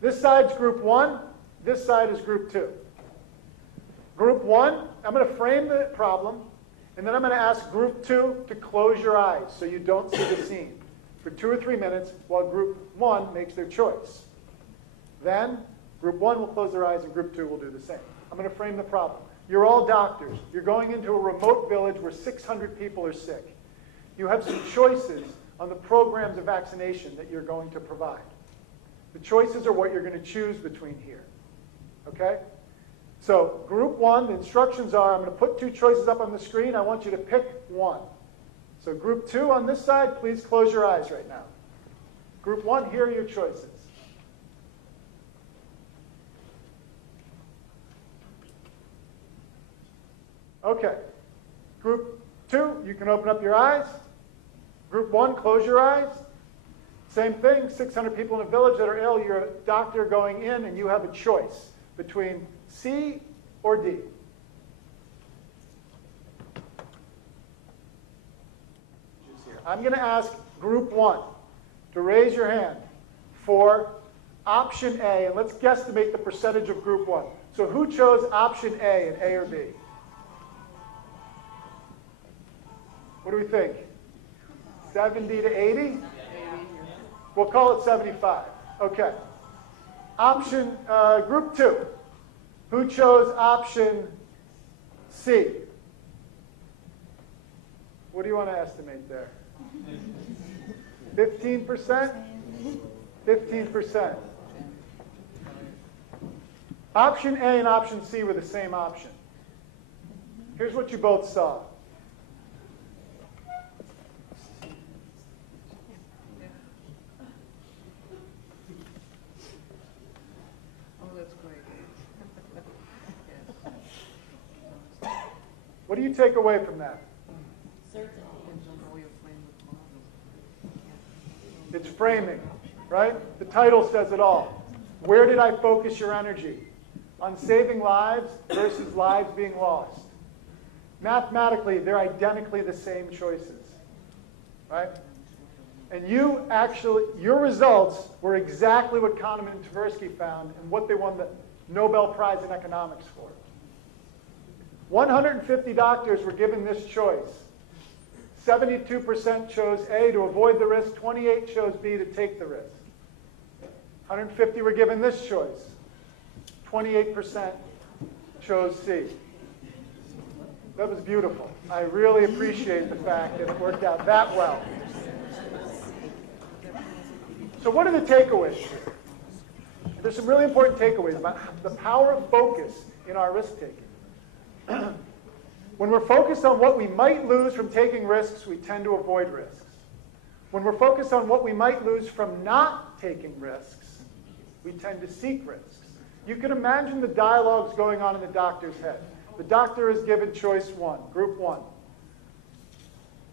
This side's group 1. This side is group 2. Group 1, I'm going to frame the problem, and then I'm going to ask group 2 to close your eyes so you don't see the scene for 2 or 3 minutes while group 1 makes their choice. Then group 1 will close their eyes and group 2 will do the same. I'm going to frame the problem. You're all doctors. You're going into a remote village where 600 people are sick. You have some choices on the programs of vaccination that you're going to provide. The choices are what you're going to choose between here. Okay? So group 1, the instructions are, I'm going to put 2 choices up on the screen. I want you to pick one. So group 2 on this side, please close your eyes right now. Group 1, here are your choices. Okay. Group 2, you can open up your eyes. Group 1, close your eyes. Same thing, 600 people in a village that are ill. You're a doctor going in, and you have a choice between C or D. I'm going to ask group 1 to raise your hand for option A, and let's guesstimate the percentage of group 1. So who chose option A in A or B? What do we think? 70 to 80? We'll call it 75. Okay. Option, group 2. Who chose option C? What do you want to estimate there? 15%? 15%. Option A and option C were the same option. Here's what you both saw. What do you take away from that? It's framing, right? The title says it all. Where did I focus your energy? On saving lives versus lives being lost. Mathematically, they're identically the same choices, right? And you actually, your results were exactly what Kahneman and Tversky found and what they won the Nobel Prize in economics for. 150 doctors were given this choice. 72% chose A to avoid the risk, 28 chose B to take the risk. 150 were given this choice. 28% chose C. That was beautiful. I really appreciate the fact that it worked out that well. So what are the takeaways here? There's some really important takeaways about the power of focus in our risk-taking. When we're focused on what we might lose from taking risks, we tend to avoid risks. When we're focused on what we might lose from not taking risks, we tend to seek risks. You can imagine the dialogues going on in the doctor's head. The doctor is given choice 1, group 1.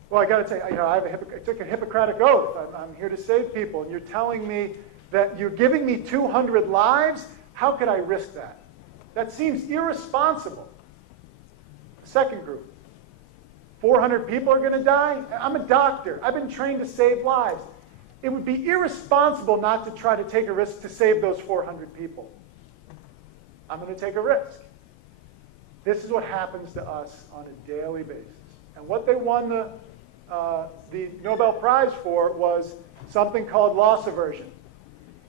Well, I got to tell you, I took a Hippocratic oath. I'm here to save people, and you're telling me that you're giving me 200 lives? How could I risk that? That seems irresponsible. Second group, 400 people are going to die? I'm a doctor. I've been trained to save lives. It would be irresponsible not to try to take a risk to save those 400 people. I'm going to take a risk. This is what happens to us on a daily basis. And what they won the Nobel Prize for was something called loss aversion.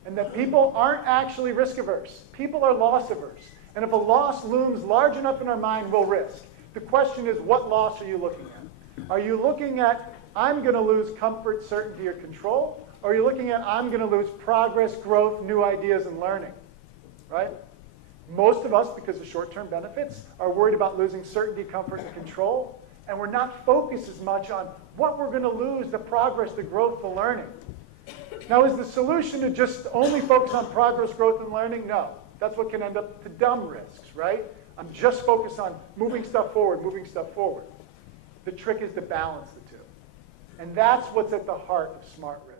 And that people aren't actually risk averse. People are loss averse. And if a loss looms large enough in our mind, we'll risk. The question is, what loss are you looking at? Are you looking at, I'm going to lose comfort, certainty, or control? Or are you looking at, I'm going to lose progress, growth, new ideas, and learning? Right? Most of us, because of short-term benefits, are worried about losing certainty, comfort, and control. And we're not focused as much on what we're going to lose, the progress, the growth, the learning. Now, is the solution to just only focus on progress, growth, and learning? No. That's what can end up to dumb risks, right? I'm just focused on moving stuff forward, moving stuff forward. The trick is to balance the two. And that's what's at the heart of smart risk.